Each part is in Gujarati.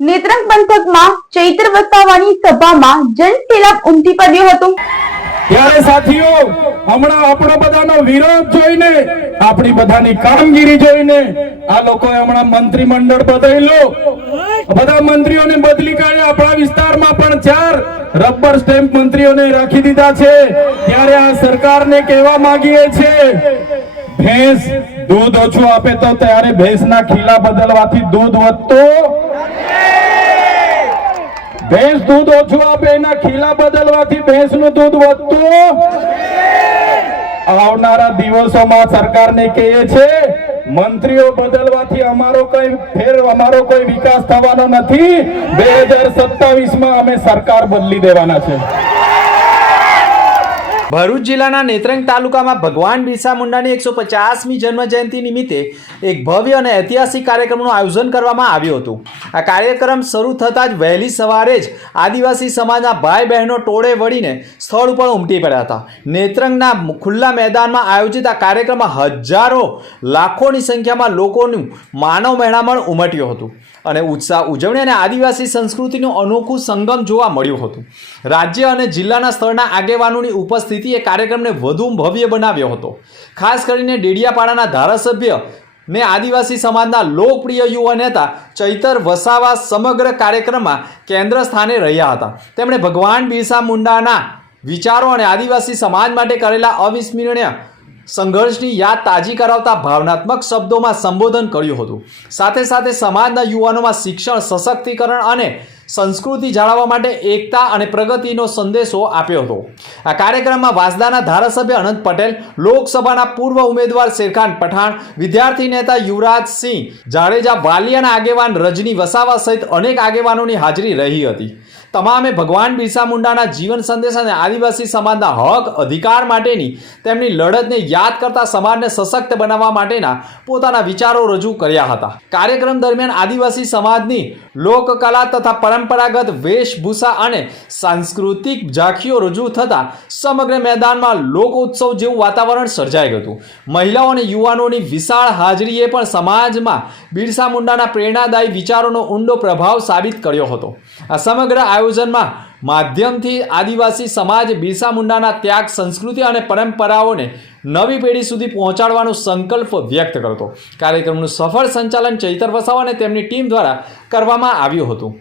નેત્રંગ પંથકમાં ચૈત્ર વસાવાની સભામાં જનસેલાબ ઉમટી પડ્યો હતો. ત્યારે સાથીઓ, હમણાં આપણો બધાનો વિરોધ જોઈને, આપણી બધાની કામગીરી જોઈને આ લોકોએ હમણાં મંત્રીમંડળ બદલ્યું. બધા મંત્રીઓને બદલી કાઢ્યા. આપણા વિસ્તારમાં પણ ચાર રબર સ્ટેમ્પ મંત્રીઓને રાખી દીધા છે. ત્યારે આ સરકારને કહેવા માંગીએ છે ભેંસ દૂધ ઓછું આપે તો ત્યારે ભેંસના ખીલા બદલવાથી દૂધ વધતું ભેંસ દૂધ ઓછું આપે, એના ખીલા બદલવાથી ભેંસનું દૂધ વધતું આવનારા દિવસોમાં સરકારને કહે છે મંત્રીઓ બદલવાથી અમારો કોઈ ફેર, અમારો કોઈ વિકાસ થવાનો નથી. બે હજાર સત્તાવીસમાં અમે સરકાર બદલી દેવાના છે. ભરૂચ જિલ્લાના નેત્રંગ તાલુકામાં ભગવાન બિરસા મુંડાની એકસો પચાસમી જન્મ જયંતિ નિમિત્તે એક ભવ્ય અને ઐતિહાસિક કાર્યક્રમનું આયોજન કરવામાં આવ્યું હતું. આ કાર્યક્રમ શરૂ થતાં જ વહેલી સવારે જ આદિવાસી સમાજના ભાઈ બહેનો ટોળે વળીને સ્થળ ઉપર ઉમટી પડ્યા હતા. નેત્રંગના ખુલ્લા મેદાનમાં આયોજિત આ કાર્યક્રમમાં હજારો, લાખોની સંખ્યામાં લોકોનું માનવ મહેણામણ ઉમટ્યું હતું અને ઉત્સાહ ઉજવણી અને આદિવાસી સંસ્કૃતિનું અનોખું સંગમ જોવા મળ્યું હતું. રાજ્ય અને જિલ્લાના સ્તરના આગેવાનોની ઉપસ્થિતિએ કાર્યક્રમને વધુ ભવ્ય બનાવ્યો હતો. ખાસ કરીને ડેડિયાપાડાના ધારાસભ્ય ને આદિવાસી સમાજના લોકપ્રિય યુવા નેતા ચૈતર વસાવા સમગ્ર કાર્યક્રમમાં કેન્દ્ર સ્થાને રહ્યા હતા. તેમણે ભગવાન બિરસા મુંડાના વિચારો અને આદિવાસી સમાજ માટે કરેલા અવિસ્મરણીય સંઘર્ષની યાદ તાજી કરાવતા ભાવનાત્મક શબ્દોમાં સંબોધન કર્યું હતું. સાથે સાથે સમાજના યુવાનોમાં શિક્ષણ, સશક્તિકરણ અને સંસ્કૃતિ જાળવવા માટે એકતા અને પ્રગતિનો સંદેશો આપ્યો હતો. આ કાર્યક્રમમાં વાસદાના ધારાસભ્ય અનંત પટેલ, લોકસભાના પૂર્વ ઉમેદવાર શેરખાન પઠાણ, વિદ્યાર્થી નેતા યુવરાજસિંહ જાડેજા વાલિયાના આગેવાન રજની વસાવા સહિત અનેક આગેવાનોની હાજરી રહી હતી. તમામે ભગવાન બિરસા મુંડાના જીવન સંદેશ અને આદિવાસી સમાજના હક અધિકાર માટેની તેમની લડતને યાદ કરતા સમાજને સશક્ત બનાવવા માટેના પોતાના વિચારો રજૂ કર્યા હતા. કાર્યક્રમ દરમિયાન આદિવાસી સમાજની લોકકલા તથા પરંપરાગત વેશભૂષા અને સાંસ્કૃતિક ઝાંખીઓ રજૂ થતાં સમગ્ર મેદાનમાં લોકોત્સવ જેવું વાતાવરણ સર્જાઈ ગયું મહિલાઓ અને યુવાનોની વિશાળ હાજરીએ પણ સમાજમાં બિરસા મુંડાના પ્રેરણાદાયી વિચારોનો ઊંડો પ્રભાવ સાબિત કર્યો હતો. આ સમગ્ર આયોજનમાં માધ્યમથી આદિવાસી સમાજ બિરસા મુંડાના ત્યાગ, સંસ્કૃતિ અને પરંપરાઓને નવી પેઢી સુધી પહોંચાડવાનો સંકલ્પ વ્યક્ત કરતો કાર્યક્રમનું સફળ સંચાલન ચૈતર વસાવા અને તેમની ટીમ દ્વારા કરવામાં આવ્યું હતું.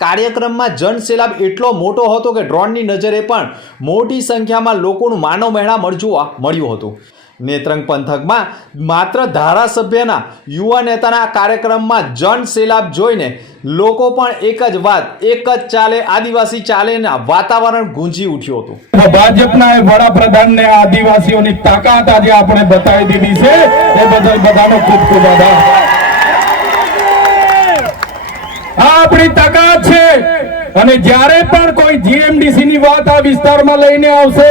કાર્યક્રમમાં જનસેલાબ એટલો મોટો હતો કે ડ્રોનની નજરે પણ મોટી સંખ્યામાં લોકોનું માનવ મહેણામણ જોવા મળ્યું હતું. નેત્રંગ પંથકમાં માત્ર ધારાસભ્યના યુવા નેતાના કાર્યક્રમમાં જન સેલાબ જોઈને લોકો પણ એક જ વાત, એક જ ચાલે, આદિવાસી ચાલેના વાતાવરણ ગુંજી ઉઠ્યું હતું. ભાજપના વડાપ્રધાનને આદિવાસીઓની તાકાત આજે આપણે બતાવી દીધી છે. એ બદલ બધાનો ખૂબ ખૂબ આભાર. આ આપણી તાકાત છે. અને જ્યારે પણ કોઈ જીએમડીસી ની વાત આ વિસ્તારમાં લઈને આવશે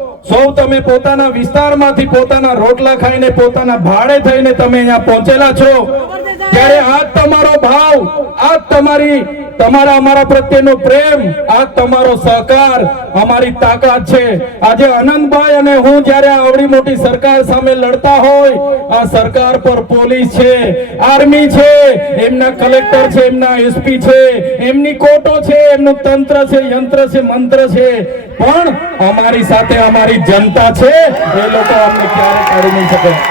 સૌ તમે પોતાના વિસ્તારમાંથી પોતાના રોટલા ખાઈને પોતાના ભાડે થઈને તમે અહીંયા પહોંચેલા છો. ત્યારે આ તમારો ભાવ, આ તમારી, તમારા, અમારા પ્રત્યેનો પ્રેમ, આ તમારો સહકાર, અમારી તાકાત છે. આજે આનંદભાઈ અને હું જ્યારે આવડી મોટી સરકાર સામે લડતા હોય, આ સરકાર પર પોલીસ છે, આર્મી છે, એમના કલેક્ટર છે, એમના એસપી છે, એમની કોર્ટો છે, એમનું તંત્ર છે, યંત્ર છે, મંત્ર છે. પણ અમારી સાથે અમારી જનતા છે, એ લોકો અમને ક્યારે કાઢી નહીં શકે.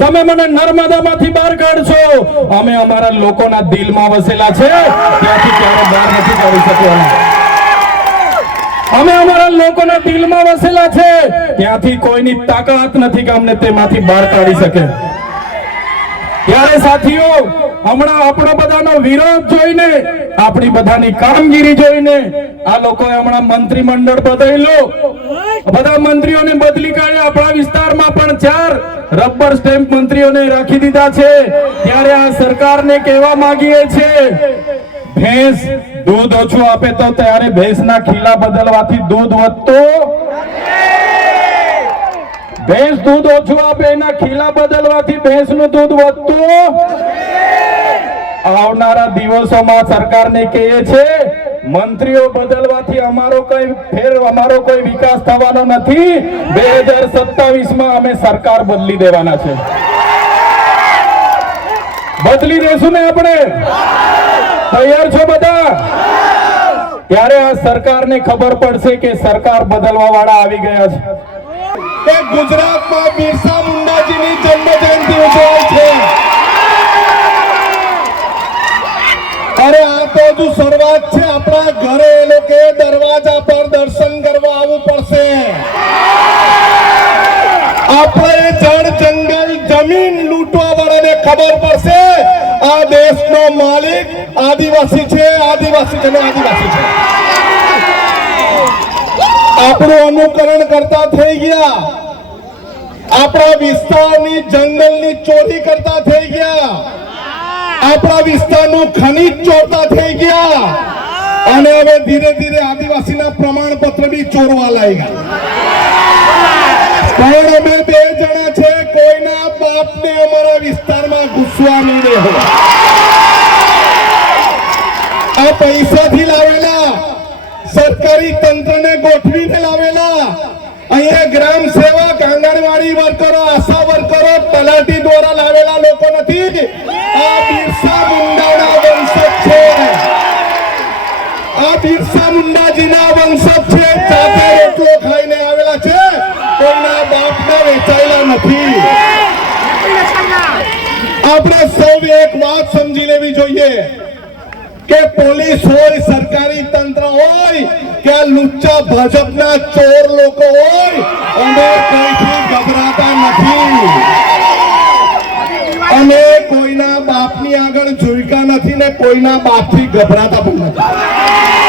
તમે મને નર્મદામાંથી બહાર કાઢશો. અમે અમારા લોકોના દિલમાં વસેલા છે. ત્યાંથી ક્યારે બહાર નથી કાઢી શકવાના. અમે અમારા લોકોના દિલમાં વસેલા છે. ત્યાંથી કોઈની તાકાત નથી કે અમને તેમાંથી બહાર કાઢી શકે. ત્યારે સાથીઓ, હમણાં આપણો બધાનો વિરોધ જોઈને, આપણી બધાની કામગીરી જોઈને, આ લોકોએ હમણાં મંત્રીમંડળ બદલ્યું. બધા મંત્રીઓને બદલી કાઢ્યા. આપણા વિસ્તારમાં પણ ચાર રબર સ્ટેમ્પ મંત્રીઓને રાખી દીધા છે. ત્યારે આ સરકારને કહેવા માંગીએ છે ભેંસ દૂધ ઓછું આપે તો ત્યારે ભેંસના ખીલા બદલવાથી દૂધ વધતું ભેંસ દૂધ ઓછું આપે, એના ખીલા બદલવાથી ભેંસનું દૂધ વધતું આવનારા દિવસોમાં સરકારને કહે છે મંત્રીઓ બદલવાથી અમારો કઈ ફેર, અમારો કોઈ વિકાસ થવાનો નથી. બે હજાર સત્તાવીસમાં અમે સરકાર બદલી દેવાના છે. બદલી દેશું ને આપણે? તૈયાર છો બધા? ત્યારે આ સરકારને ખબર પડશે કે સરકાર બદલવા વાળા આવી ગયા છે. કે ગુજરાતમાં બિરસા મુંડાજીની જન્મ જયંતિ ઉજવાય છે. અરે, આ તો હજુ શરૂઆત છે. આપણા ઘરે એ લોકો દરવાજા પર દર્શન કરવા આવવું પડશે. આપણે જળ, જંગલ, જમીન લૂંટવા વાળાને ખબર પડશે. આ દેશનો માલિક આદિવાસી છે આદિવાસી છે આદિવાસી છે. આપણું અનુકરણ કરતા થઈ ગયા. આપણા વિસ્તારની જંગલની ચોરી કરતા થઈ ગયા. આપણા વિસ્તારનું ખનીજ ચોરતા થઈ ગયા. અને હવે ધીરે ધીરે આદિવાસીના પ્રમાણપત્ર બી ચોરવા લાગ્યા. પણ અમે બે જણા છે, કોઈના બાપને અમારા વિસ્તારમાં ઘૂસવા નહીં દેવો. આ પૈસાથી લાવેલા સરકારી તંત્રને ગોઠવીને લાવેલા. અહીંયા ગ્રામ સેવક આંગણવાડી વર્કરો આશા વર્કરો તલાટી દ્વારા લાવેલા લોકો નથી. આ બિરસા મુંડાના વંશજ છે. આ બિરસા મુંડાજીના વંશજ છે. જાતે રોટલો ખાઈને આવેલા છે. કોઈના બાપના વેચાયેલા નથી. આપણે સૌ એક વાત સમજી લેવી જોઈએ. કે પોલીસ હોય, સરકારી તંત્ર હોય, કે લુચ્ચા ભાજપના ચોર લોકો હોય, અમે કોઈથી ગભરાતા નથી. અમે કોઈના બાપની આગળ ઝુલકા નથી ને કોઈના બાપથી ગભરાતા પણ નથી.